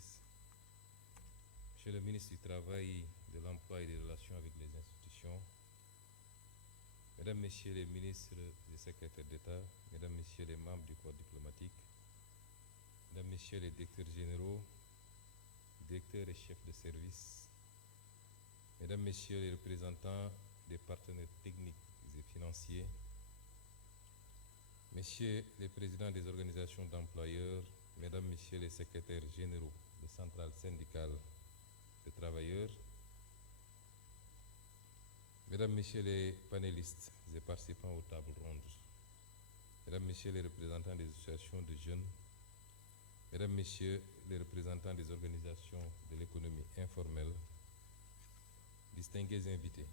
Services, Monsieur le ministre du Travail, de l'Emploi et des Relations avec les institutions, Mesdames, Messieurs les ministres et secrétaires d'État, Mesdames, Messieurs les membres du corps diplomatique, Mesdames, Messieurs les directeurs généraux, directeurs et chefs de service, Mesdames, Messieurs les représentants des partenaires techniques et financiers, Messieurs les présidents des organisations d'employeurs, Mesdames, Messieurs les secrétaires généraux de centrales syndicales de travailleurs, Mesdames, Messieurs les panélistes et participants aux tables rondes, Mesdames, Messieurs les représentants des associations de jeunes, Mesdames, Messieurs les représentants des organisations de l'économie informelle, distingués invités.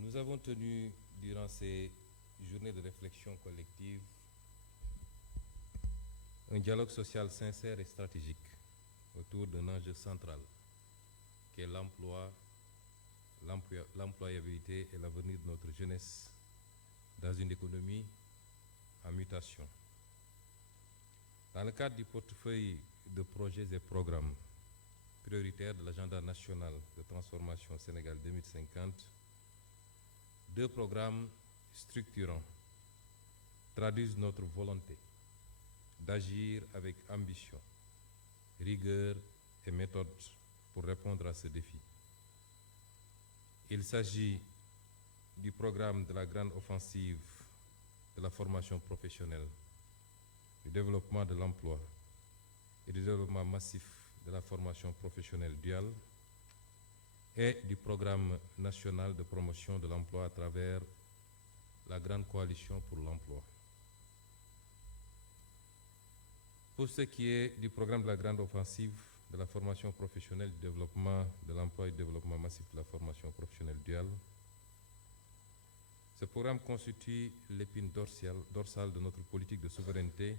Nous avons tenu durant ces journées de réflexion collective un dialogue social sincère et stratégique autour d'un enjeu central qui est l'emploi, l'employabilité et l'avenir de notre jeunesse dans une économie en mutation. Dans le cadre du portefeuille de projets et programmes prioritaires de l'agenda national de transformation Sénégal 2050, deux programmes structurants traduisent notre volonté d'agir avec ambition, rigueur et méthode pour répondre à ce défi. Il s'agit du programme de la grande offensive de la formation professionnelle, du développement de l'emploi et du développement massif de la formation professionnelle duale et du programme national de promotion de l'emploi à travers la grande coalition pour l'emploi. Pour ce qui est du programme de la grande offensive de la formation professionnelle, du développement de l'emploi et du développement massif de la formation professionnelle duale, ce programme constitue l'épine dorsale de notre politique de souveraineté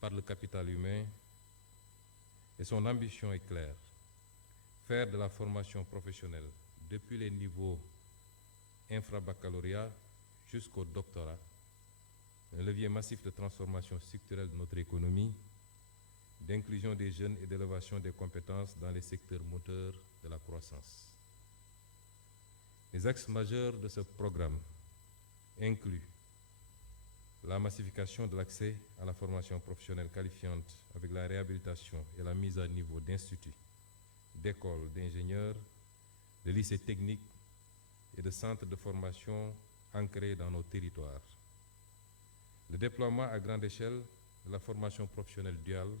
par le capital humain et son ambition est claire. Faire de la formation professionnelle, depuis les niveaux infra-baccalauréat jusqu'au doctorat, un levier massif de transformation structurelle de notre économie, d'inclusion des jeunes et d'élévation des compétences dans les secteurs moteurs de la croissance. Les axes majeurs de ce programme incluent la massification de l'accès à la formation professionnelle qualifiante avec la réhabilitation et la mise à niveau d'instituts, d'écoles d'ingénieurs, de lycées techniques et de centres de formation ancrés dans nos territoires. Le déploiement à grande échelle de la formation professionnelle duale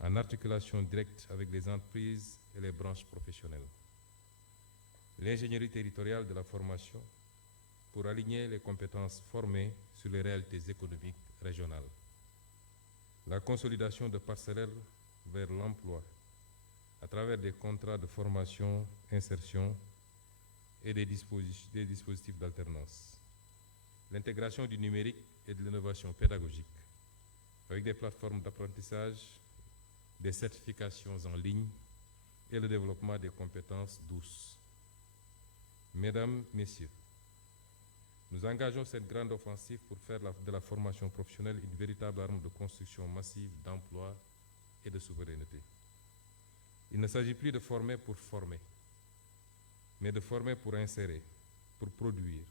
en articulation directe avec les entreprises et les branches professionnelles. L'ingénierie territoriale de la formation pour aligner les compétences formées sur les réalités économiques régionales. La consolidation de parcellaires vers l'emploi à travers des contrats de formation, insertion et des dispositifs d'alternance. L'intégration du numérique et de l'innovation pédagogique avec des plateformes d'apprentissage, des certifications en ligne et le développement des compétences douces. Mesdames, Messieurs, nous engageons cette grande offensive pour faire de la formation professionnelle une véritable arme de construction massive d'emploi et de souveraineté. Il ne s'agit plus de former pour former, mais de former pour insérer, pour produire,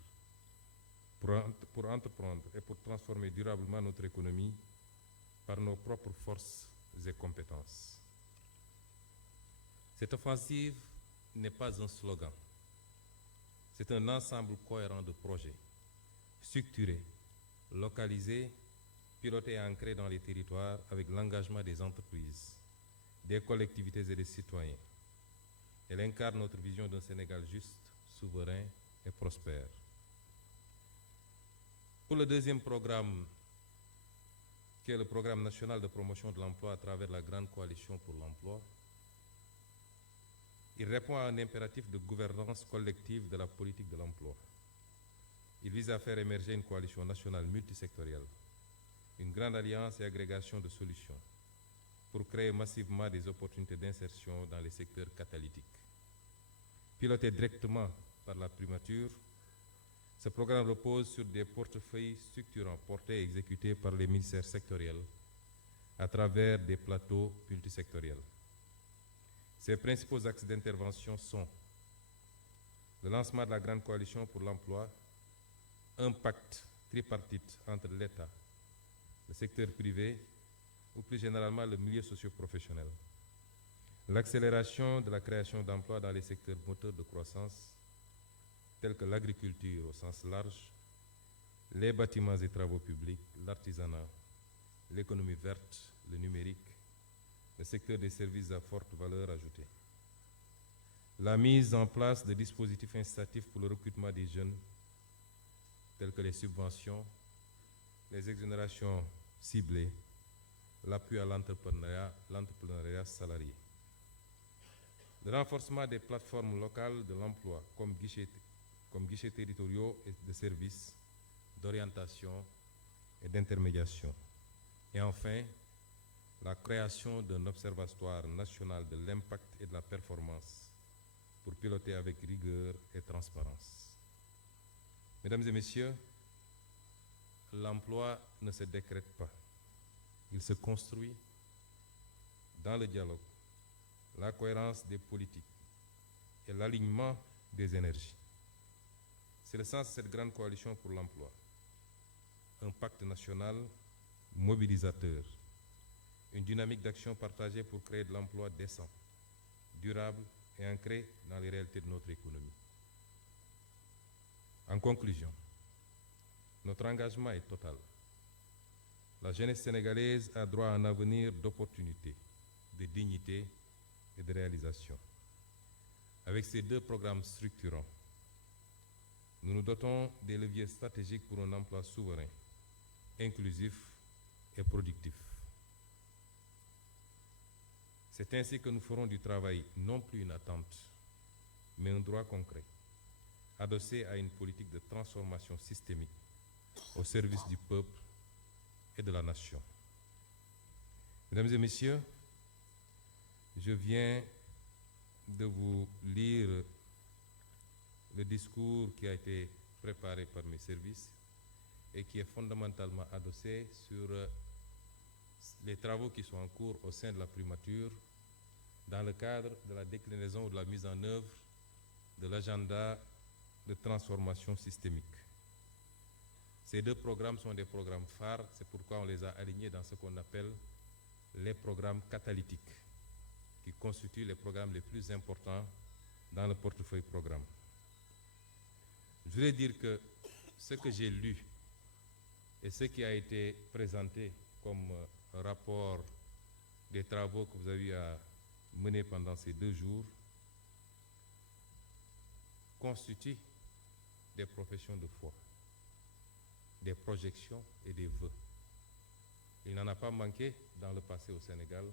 pour entreprendre et pour transformer durablement notre économie par nos propres forces et compétences. Cette offensive n'est pas un slogan, c'est un ensemble cohérent de projets, structurés, localisés, pilotés et ancrés dans les territoires avec l'engagement des entreprises, des collectivités et des citoyens. Elle incarne notre vision d'un Sénégal juste, souverain et prospère. Pour le deuxième programme, qui est le programme national de promotion de l'emploi à travers la grande coalition pour l'emploi, il répond à un impératif de gouvernance collective de la politique de l'emploi. Il vise à faire émerger une coalition nationale multisectorielle, une grande alliance et agrégation de solutions pour créer massivement des opportunités d'insertion dans les secteurs catalytiques. Piloté directement par la primature, ce programme repose sur des portefeuilles structurants portés et exécutés par les ministères sectoriels à travers des plateaux multisectoriels. Ses principaux axes d'intervention sont le lancement de la Grande Coalition pour l'emploi, un pacte tripartite entre l'État, le secteur privé ou plus généralement le milieu socio-professionnel, l'accélération de la création d'emplois dans les secteurs moteurs de croissance tels que l'agriculture au sens large, les bâtiments et travaux publics, l'artisanat, l'économie verte, le numérique, le secteur des services à forte valeur ajoutée. La mise en place de dispositifs incitatifs pour le recrutement des jeunes, tels que les subventions, les exonérations ciblées, l'appui à l'entrepreneuriat salarié. Le renforcement des plateformes locales de l'emploi comme guichets territoriaux et de services, d'orientation et d'intermédiation. Et enfin, la création d'un observatoire national de l'impact et de la performance pour piloter avec rigueur et transparence. Mesdames et messieurs, l'emploi ne se décrète pas. Il se construit dans le dialogue, la cohérence des politiques et l'alignement des énergies. C'est le sens de cette grande coalition pour l'emploi. Un pacte national mobilisateur, une dynamique d'action partagée pour créer de l'emploi décent, durable et ancré dans les réalités de notre économie. En conclusion, notre engagement est total. La jeunesse sénégalaise a droit à un avenir d'opportunités, de dignité et de réalisation. Avec ces deux programmes structurants, nous nous dotons des leviers stratégiques pour un emploi souverain, inclusif et productif. C'est ainsi que nous ferons du travail non plus une attente, mais un droit concret, adossé à une politique de transformation systémique au service du peuple et de la nation. Mesdames et messieurs, je viens de vous lire le discours qui a été préparé par mes services et qui est fondamentalement adossé sur les travaux qui sont en cours au sein de la primature dans le cadre de la déclinaison ou de la mise en œuvre de l'agenda de transformation systémique. Ces deux programmes sont des programmes phares, c'est pourquoi on les a alignés dans ce qu'on appelle les programmes catalytiques, qui constituent les programmes les plus importants dans le portefeuille programme. Je voulais dire que ce que j'ai lu et ce qui a été présenté comme rapport des travaux que vous avez eu à mener pendant ces 2 jours constituent des professions de foi, des projections et des vœux. Il n'en a pas manqué dans le passé au Sénégal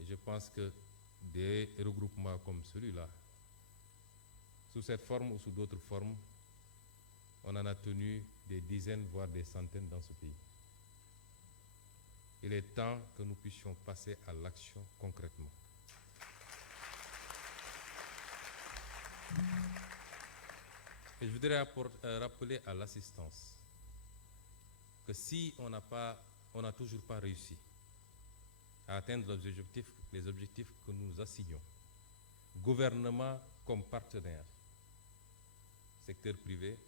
et je pense que des regroupements comme celui-là, sous cette forme ou sous d'autres formes, on en a tenu des dizaines, voire des centaines dans ce pays. Il est temps que nous puissions passer à l'action concrètement. Et je voudrais rappeler à l'assistance que si on n'a toujours pas réussi à atteindre les objectifs que nous assignons, gouvernement comme partenaire, secteur privé,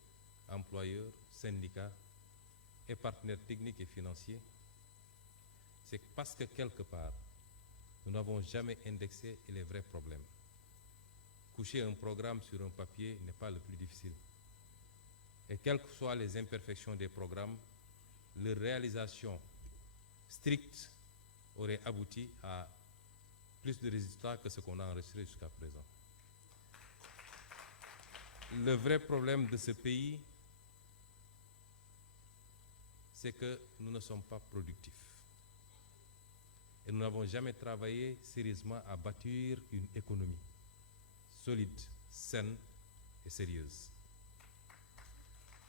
employeurs, syndicats et partenaires techniques et financiers, c'est parce que quelque part, nous n'avons jamais indexé les vrais problèmes. Coucher un programme sur un papier n'est pas le plus difficile. Et quelles que soient les imperfections des programmes, leur réalisation stricte aurait abouti à plus de résultats que ce qu'on a enregistré jusqu'à présent. Le vrai problème de ce pays, c'est que nous ne sommes pas productifs. Et nous n'avons jamais travaillé sérieusement à bâtir une économie solide, saine et sérieuse.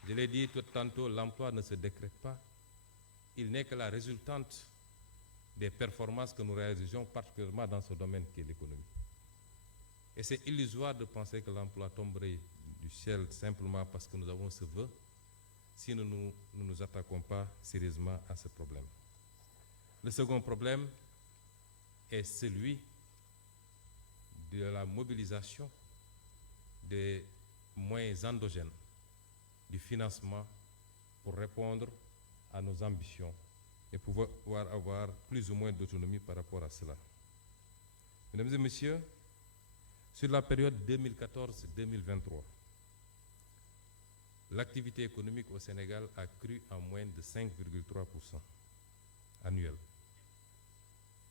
Je l'ai dit tout tantôt, l'emploi ne se décrète pas. Il n'est que la résultante des performances que nous réalisons, particulièrement dans ce domaine qui est l'économie. Et c'est illusoire de penser que l'emploi tomberait du ciel simplement parce que nous avons ce vœu, si nous ne nous attaquons pas sérieusement à ce problème. Le second problème est celui de la mobilisation des moyens endogènes du financement pour répondre à nos ambitions et pouvoir avoir plus ou moins d'autonomie par rapport à cela. Mesdames et messieurs, sur la période 2014-2023, l'activité économique au Sénégal a cru en moyenne de 5,3% annuel,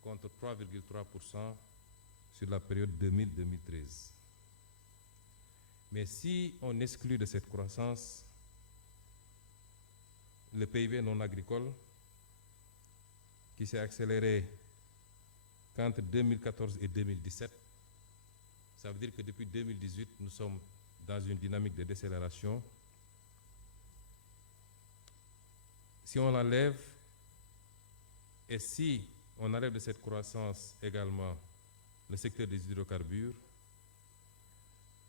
contre 3,3% sur la période 2000-2013. Mais si on exclut de cette croissance le PIB non agricole, qui s'est accéléré qu'entre 2014 et 2017, ça veut dire que depuis 2018, nous sommes dans une dynamique de décélération. Si on l'enlève, et si on enlève de cette croissance également le secteur des hydrocarbures,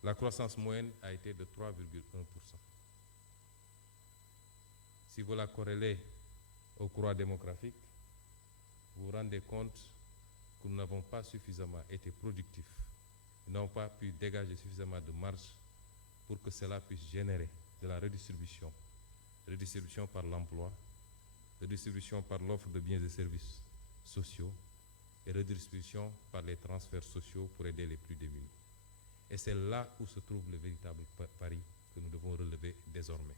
la croissance moyenne a été de 3,1%. Si vous la corrélez au courant démographique, vous vous rendez compte que nous n'avons pas suffisamment été productifs, nous n'avons pas pu dégager suffisamment de marge pour que cela puisse générer de la redistribution par l'emploi, redistribution par l'offre de biens et services sociaux et redistribution par les transferts sociaux pour aider les plus démunis. Et c'est là où se trouve le véritable pari que nous devons relever désormais.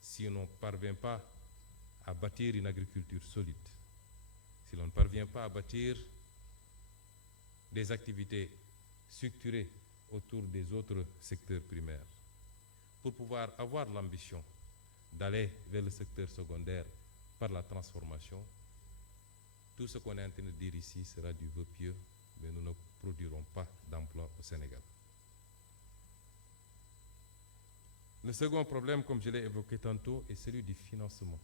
Si on ne parvient pas à bâtir une agriculture solide, si l'on ne parvient pas à bâtir des activités structurées autour des autres secteurs primaires, pour pouvoir avoir l'ambition d'aller vers le secteur secondaire par la transformation, tout ce qu'on est en train de dire ici sera du vœu pieux, mais nous ne produirons pas d'emploi au Sénégal. Le second problème, comme je l'ai évoqué tantôt, est celui du financement.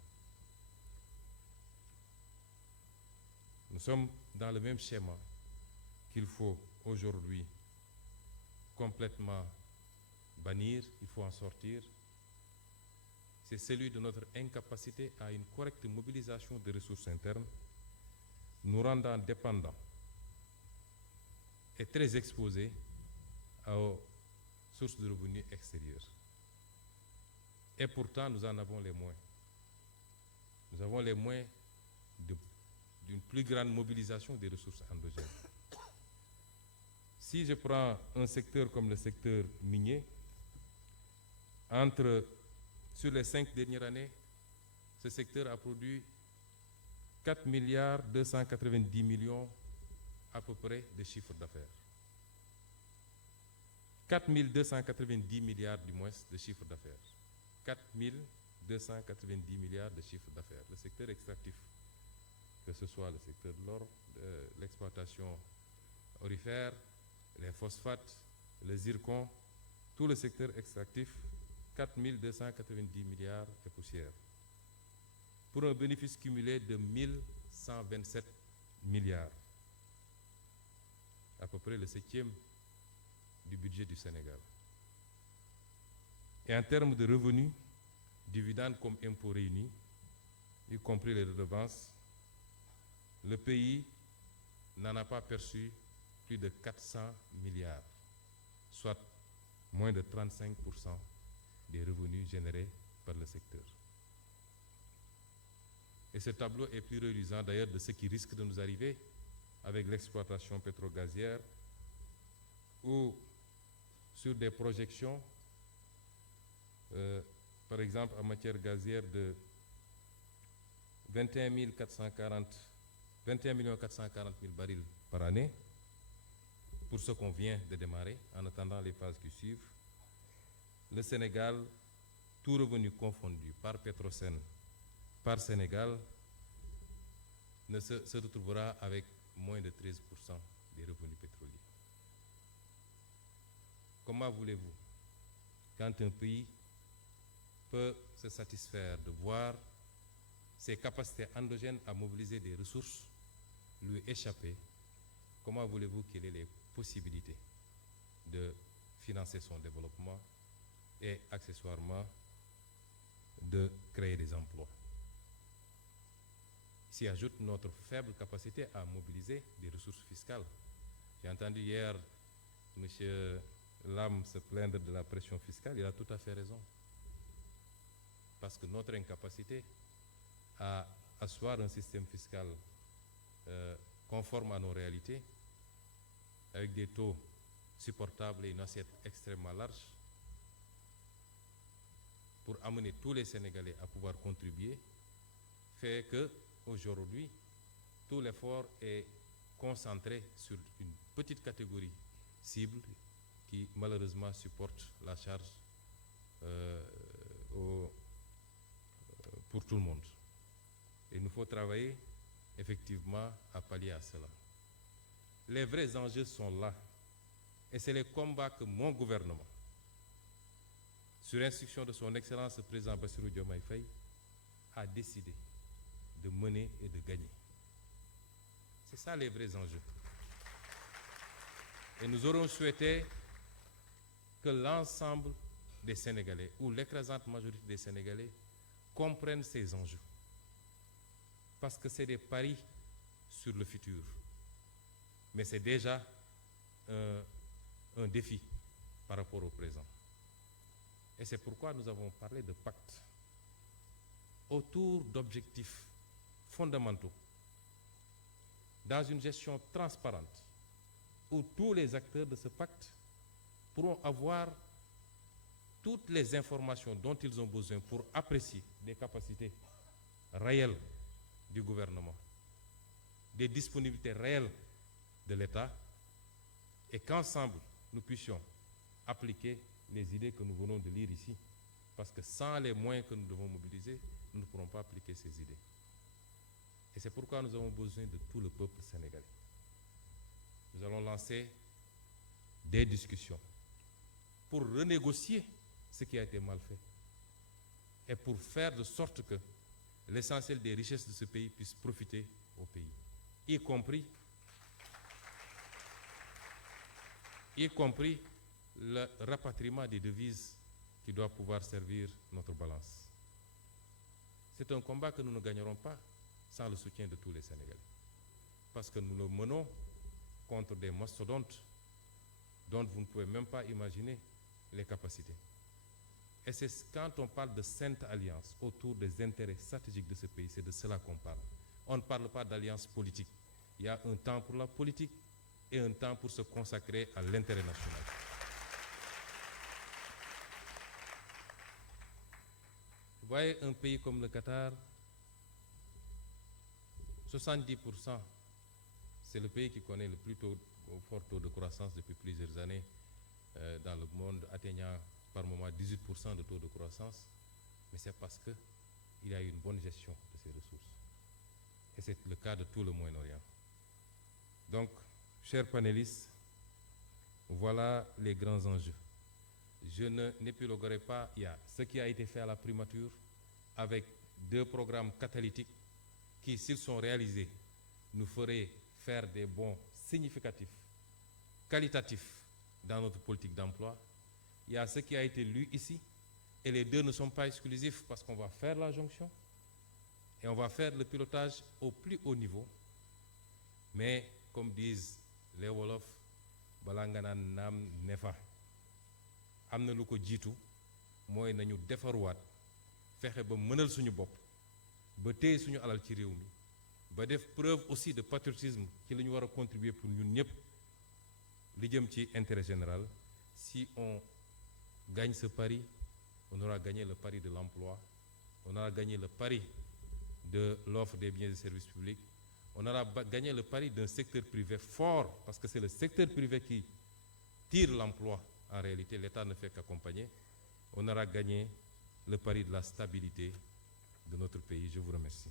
Nous sommes dans le même schéma qu'il faut aujourd'hui complètement bannir, il faut en sortir. C'est celui de notre incapacité à une correcte mobilisation des ressources internes, nous rendant dépendants et très exposés aux sources de revenus extérieures. Et pourtant, nous en avons les moyens. Nous avons les moyens d'une plus grande mobilisation des ressources endogènes. Si je prends un secteur comme le secteur minier, sur les 5 dernières années, ce secteur a produit 4 milliards 290 millions à peu près de chiffre d'affaires. 4 290 milliards du moins de chiffre d'affaires. 4 290 milliards de chiffre d'affaires. Le secteur extractif, que ce soit le secteur de l'or, l'exploitation aurifère, les phosphates, le zircon, tout le secteur extractif, 4 290 milliards de poussières, pour un bénéfice cumulé de 1127 milliards, à peu près le 7e du budget du Sénégal. Et en termes de revenus, dividendes comme impôts réunis, y compris les redevances, le pays n'en a pas perçu plus de 400 milliards, soit moins de 35% des revenus générés par le secteur. Et ce tableau est plus reluisant d'ailleurs de ce qui risque de nous arriver avec l'exploitation pétro-gazière, ou sur des projections, par exemple en matière gazière de 21 440 000 barils par année, pour ce qu'on vient de démarrer, en attendant les phases qui suivent. Le Sénégal, tout revenu confondu, par Petrosen, par Sénégal, se retrouvera avec moins de 13% des revenus pétroliers. Comment voulez-vous, quand un pays peut se satisfaire de voir ses capacités endogènes à mobiliser des ressources lui échappaient, comment voulez-vous qu'il ait les possibilités de financer son développement et accessoirement de créer des emplois? S'y ajoute notre faible capacité à mobiliser des ressources fiscales. J'ai entendu hier M. Lam se plaindre de la pression fiscale, il a tout à fait raison. Parce que notre incapacité à asseoir un système fiscal conforme à nos réalités, avec des taux supportables et une assiette extrêmement large, pour amener tous les Sénégalais à pouvoir contribuer, fait que aujourd'hui, tout l'effort est concentré sur une petite catégorie cible qui malheureusement supporte la charge pour tout le monde. Et il nous faut travailler effectivement à pallier à cela. Les vrais enjeux sont là. Et c'est les combats que mon gouvernement, sur instruction de son Excellence le Président Bassirou Diomaye Faye, a décidé de mener et de gagner. C'est ça les vrais enjeux. Et nous aurons souhaité que l'ensemble des Sénégalais, ou l'écrasante majorité des Sénégalais, comprennent ces enjeux. Parce que c'est des paris sur le futur. Mais c'est déjà un défi par rapport au présent. Et c'est pourquoi nous avons parlé de pacte autour d'objectifs fondamentaux dans une gestion transparente où tous les acteurs de ce pacte pourront avoir toutes les informations dont ils ont besoin pour apprécier les capacités réelles du gouvernement, des disponibilités réelles de l'État, et qu'ensemble nous puissions appliquer les idées que nous venons de lire ici. Parce que sans les moyens que nous devons mobiliser, nous ne pourrons pas appliquer ces idées. Et c'est pourquoi nous avons besoin de tout le peuple sénégalais. Nous allons lancer des discussions pour renégocier ce qui a été mal fait et pour faire de sorte que l'essentiel des richesses de ce pays puisse profiter au pays, y compris le rapatriement des devises qui doit pouvoir servir notre balance. C'est un combat que nous ne gagnerons pas sans le soutien de tous les Sénégalais. Parce que nous le menons contre des mastodontes dont vous ne pouvez même pas imaginer les capacités. Et c'est quand on parle de sainte alliance autour des intérêts stratégiques de ce pays, c'est de cela qu'on parle. On ne parle pas d'alliance politique. Il y a un temps pour la politique et un temps pour se consacrer à l'intérêt national. Vous voyez un pays comme le Qatar, 70%, c'est le pays qui connaît le plus fort taux de croissance depuis plusieurs années dans le monde, atteignant par moment 18% de taux de croissance, mais c'est parce qu'il y a eu une bonne gestion de ces ressources. Et c'est le cas de tout le Moyen-Orient. Donc, chers panélistes, voilà les grands enjeux. Je n'épiloguerai pas, il y a ce qui a été fait à la primature avec 2 programmes catalytiques qui, s'ils sont réalisés, nous feraient faire des bons significatifs, qualitatifs dans notre politique d'emploi. Il y a ce qui a été lu ici, et les 2 ne sont pas exclusifs parce qu'on va faire la jonction et on va faire le pilotage au plus haut niveau. Mais, comme disent les Wolof, balanga nam nefa, amna lu ko jitu moy nañu defarwaat fexé ba mënal suñu bop ba téy suñu alal ci réew mi ba def preuve aussi de patriotisme ci lañu wara contribuer pour ñun ñëpp li jëm ci intérêt général. Si on gagne ce pari, on aura gagné le pari de l'emploi, on aura gagné le pari de l'offre des biens et services publics, on aura gagné le pari d'un secteur privé fort, parce que c'est le secteur privé qui tire l'emploi. En réalité, l'État ne fait qu'accompagner. On aura gagné le pari de la stabilité de notre pays. Je vous remercie.